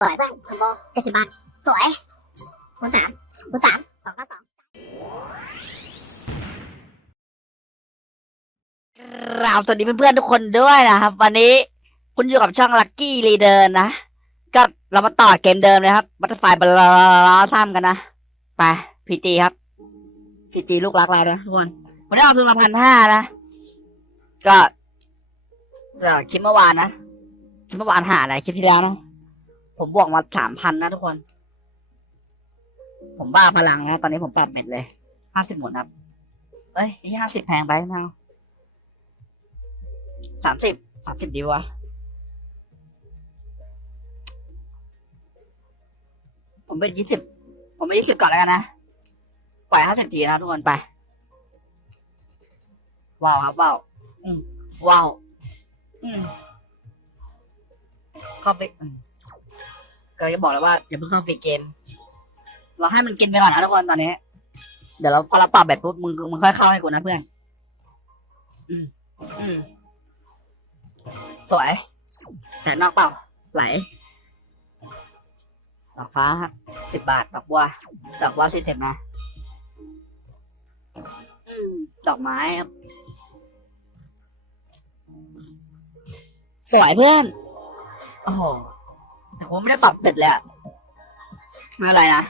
สวยเพื่อนคอมโบเจ็ดสิบบาทสวยคูณสามคูณสามสองเก้าสองกราบสวัสดีเพื่อนๆทุกคนด้วยนะครับ วันนี้คุณอยู่กับช่องลั c กี้รีเดินนะ ก็เรามาต่อเกมเดิมเลยครับบัตเตอร์ไฟบลาซ้ำกันนะ ไปพีจีครับพีจีลูกรักเรานะทุกคนวันนี้เอาทุนมาพันห้านะ ก็เดี๋ยวคลิปเมื่อวานนะคลิปเมื่อวานหาอะไรคลิปที่แล้วนะ ผมบวกมาสามพันนะทุกคน ผมบ้าพลังนะตอนนี้ผมปรับเม็ดเลยห้าสิบหมดครับเอ้ยนี่ห้าสิบแพงไปไม่เอาสามสิบสามสิบดีวะผมเป็นยี่สิบผมเป็นยี่สิบก่อนแล้วกันนะปล่อยห้าสิบทีนะทุกคนไปว้าวครับว้าวอืมว้าวอืมเข้าไปอืม ก็จะบอกแล้วว่าอย่าเพิ่งเข้าไปเกมเราให้มันกินไปก่อนนะทุกคนตอนนี้ เดี๋ยวเราพอเราปรับแบบปุ๊บมึงมึงค่อยเข้าให้กูนะเพื่อน อืมอืมสวยแต่นอกเปล่า ไหลดอกฟ้าสิบบาทดอกบัวดอกบัวสี่สิบนะอืมดอกไม้ครับสวยเพื่อน โอ้โห แต่ผมไม่ได้ปรับเสร็จเลยอะไม่เป็นไรนะ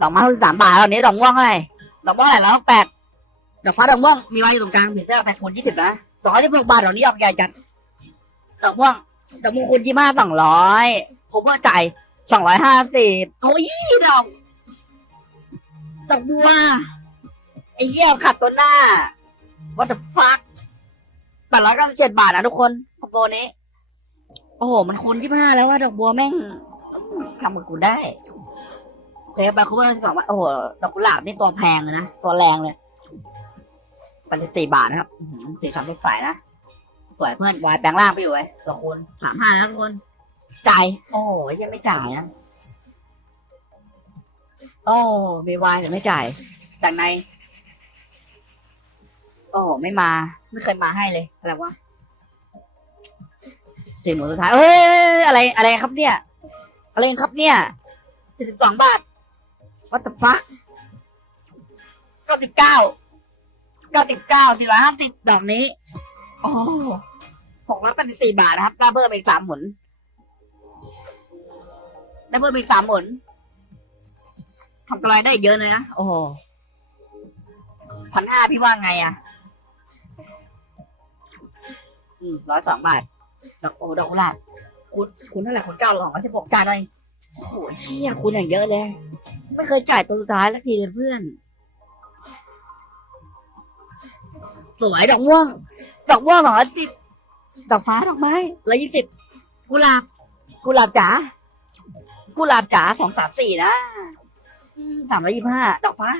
ดอกไม้ทุนสามบาทตอนนี้ดอกม่วงเท่าไหร่ดอกม่วงเท่าไหร่แล้วแปดดอกฟ้าดอกม่วงมีไว้อยู่ตรงกลางผีเสื้อแปดคูณยี่สิบนะสองร้อยที่หกบาทดอกนี้ดอกใหญ่จัดดอกม่วงดอกม่วงคูณยี่ห้าสองร้อยผมว่าจ่ายสองร้อยห้าสิบโอ้ยดอกดอกบัวไอ้เหี้ยขัดตัวหน้า what the fuck แปดร้อยเก้าสิบเจ็ดบาทนะทุกคนคอมโบนี้ อ้โห มันคูณยี่ห้าแล้วว่าดอกบัวแม่งทำกับกูได้เคไปคุณผู้ชมบอกว่าโอ้โหดอกกุหลาบนี่ตัวแพงเลยนะ ตัวแรงเลยปันสี่บาทนะครับสีสันสดใสนะสวยเพื่อนวายแปลงร่างไปอยู่ไว้ยตัวคูณสามห้านะทุกคน จ่าย โอ้ยยังไม่จ่ายนะโอ้มีวายแต่ไม่จ่ายจากใน โอ้ไม่มา ไม่เคยมาให้เลย อะไรวะ สี่หมื่นสุดท้ายเอ้ยอะไรอะไรครับเนี่ย อะไรครับเนี่ยสี่สิบสองบาท what the fuck เก้าสิบเก้าเก้าสิบเก้าสี่ร้อยห้าสิบดอกนี้โอ้หกร้อยแปดสิบสี่บาทนะครับได้เพิ่มอีกสามหมุนได้เพิ่มอีกสามหมุนทำกำไรได้เยอะเลยนะโอ้พันห้าพี่ว่าไงอะ อืมร้อยสองบาท ดอกโอ้ดอกกุหลาบคุณคุณเท่าไหร่คุณเก้าหรอร้อยสิบหกจ่ายหน่อยโอ้โหเฮียคุณอย่างเยอะเลย ไม่เคยจ่ายตัวสุดท้ายสักทีเลยเพื่อน สวยดอกม่วง ดอกม่วงหรอสิบดอกฟ้าดอกไม้ร้อยยี่สิบกุหลาบ กุหลาบจ๋ากุหลาบจ๋าสองสามสี่นะสามร้อยยี่ห้าดอกฟ้า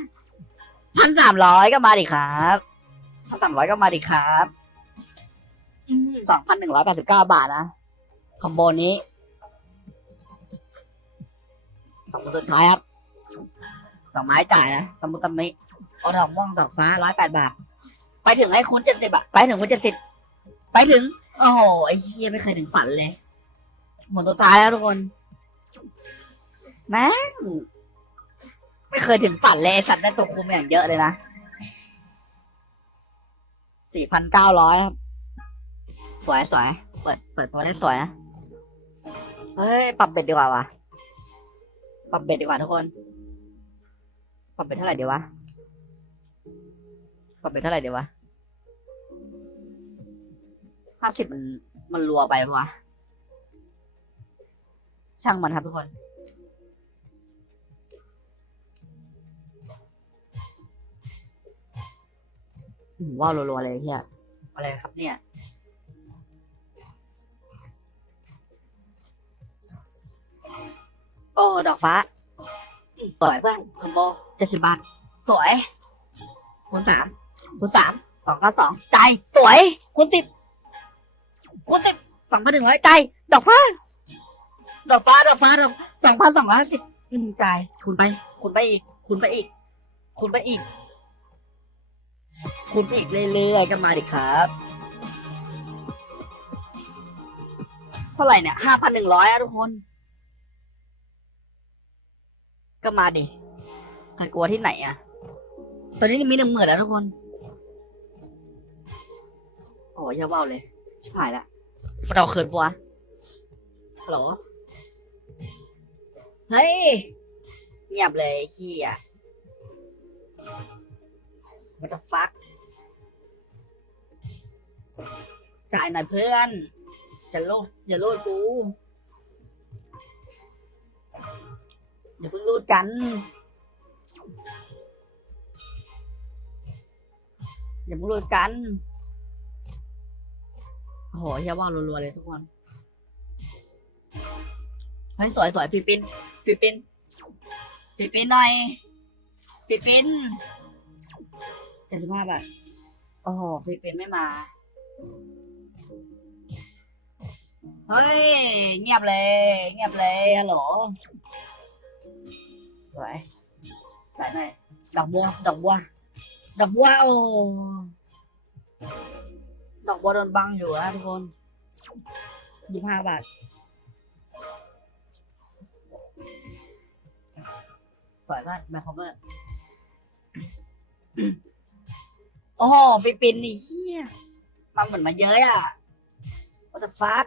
พันสามร้อยก็มาดิครับพันสามร้อยก็มาดิครับ สองพันหนึ่งร้อยแปดสิบเก้าบาทนะคอมโบนี้สองสุดท้ายครับดอกไม้จ่ายนะตะมุตมิเอาดอกม่วงดอกฟ้าร้อยแปดบาท ไปถึงไอ้คุณเจ็ดสิบอะไปถึงคุณเจ็ดสิบไปถึง โอ้โหไอ้เฮียไม่เคยถึงฝันเลยหมดตัวตายแล้วทุกคนแม่งไม่เคยถึงฝันเลยสัตว์ได้ตกคุมอย่างเยอะเลยนะสี่พันเก้าร้อยครับ สวยสวยเปิดเปิดตัวได้สวยนะเฮ้ย ปรับเบ็ดดีกว่าวะปรับเบ็ดดีกว่าทุกคน ปรับเบ็ดเท่าไหร่ดีวะ ปรับเบ็ดเท่าไหร่ดีวะห้าสิบมันมันรัวไปปะวะ ช่างมันครับทุกคนว่าวรัวๆเลยเฮียอะไรครับเนี่ย ดอกฟ้า สวยเพื่อนคอมโบเจ็ดสิบบาท สวย คูณสามคูณสามสองเก้าสองใจ สวย คูณสิบคูณสิบสองพันหนึ่งร้อยใจ ดอกฟ้า ดอกฟ้า ดอกฟ้าดอกสองพันสองร้อยสิบใจคูณไป คูณไปอีก คูณไปอีก คูณไปอีก คูณไปอีกเรื่อยๆก็มาดิครับ เท่าไหร่เนี่ยห้าพันหนึ่งร้อยอะทุกคน ก็มาดิใครกลัวที่ไหนอะตอนนี้มีหนึ่งหมื่นแล้วทุกคน โอ้ยอย่าเบาเลย ชิบหายละเราเขินปะวฮัลโหล เฮ้ย เงียบเลยไอ้เฮีย What the fuck จ่ายหน่อยเพื่อน จะโลดอย่าโลดกู อย่าเพิ่งรูดกัน อย่าเพิ่งรูดกันโอ้โหเฮียว่างรัวๆเลยทุกคนเฮ้ยสวยสวยพี่ปินพี่ปินพี่ปินหน่อยพี่ปินเจ็ดสิบห้าบาทโอ้โหพี่ปินไม่มาเฮ้ยเงียบเลย เงียบเลยฮัลโหล สวยใส่หน่อยดอกบัว ดอกบัว ดอกบัวโอ้ดอกบัวโดนบังอยู่นะทุกคนยี่ห้าบาทสวยมากแบ็คคอเวอร์โอ้โหฟิลิปปินส์นี่เฮียมาเหมือนมาเยอะอะ what the fuck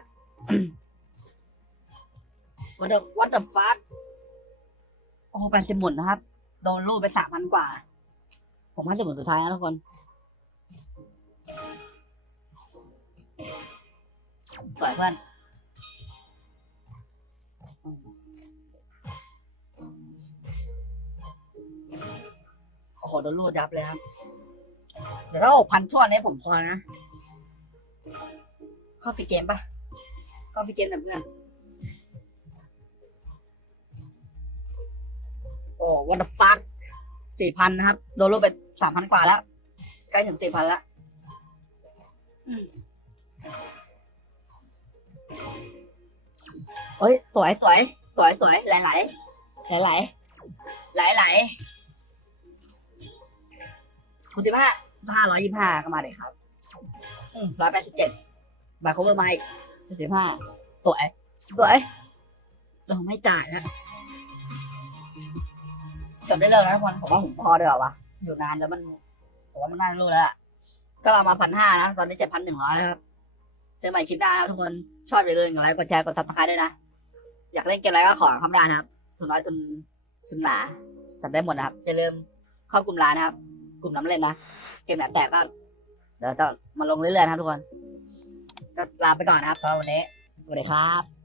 what the what the fuck โอ้ โหแปดสิบหมุนนะครับ โดนรูปไปสามพันกว่า ผมห้าสิบหมุนสุดท้ายนะทุกคน สวยเพื่อน โอ้โห โดนรูดยับเลยครับ เดี๋ยวถ้าหกพันช่วงนี้ผมพอนะ เข้าฟีเกมปะเข้าฟีเกมน่อยเพื่อน อ้วันฟักสี่พันนะครับ โดนรูดไปสามพันกว่าแล้ว ใกล้ถึงสี่พันแล้วเอ้ย สวยสวยสวยสวยไหลไหลไหลไหลไหลไหลคุณสิบห้าห้าร้อยยี่ห้าก็มาเลยครับอืมร้อยแปดสิบเจ็ดบาร์โคเวอร์ไมค์สิบห้าสวยสวยเราไม่จ่าย นะจบได้เลยนะทุกคนผมว่าผมพอเดียวาวะอยู่นานแล้วมันผมว่ามันน่ารู้แล้วอะก็เรามาพันห้านะตอนนี้เจ็ดพันหนึ่งร้อยแล้วครับเจอใหม่คลิปหน้าครับทุกคนชอบอย่าลืมกดไลค์กดแชร์กดซับสไครต์ด้วยนะ อยากเล่นเกมอะไรก็ขอคำรานนะครับส่วนน้อยจนจนหนาจัดได้หมดนะครับอย่าลืมเข้ากลุ่มไลน์นะครับ กลุ่มน้ำเล่นนะเกมไหนแตกก็เดี๋ยวจะมาลงเรื่อยๆนะครับทุกคน ก็ลาไปก่อนนะครับสำหรับวันนี้สวัสดีครับ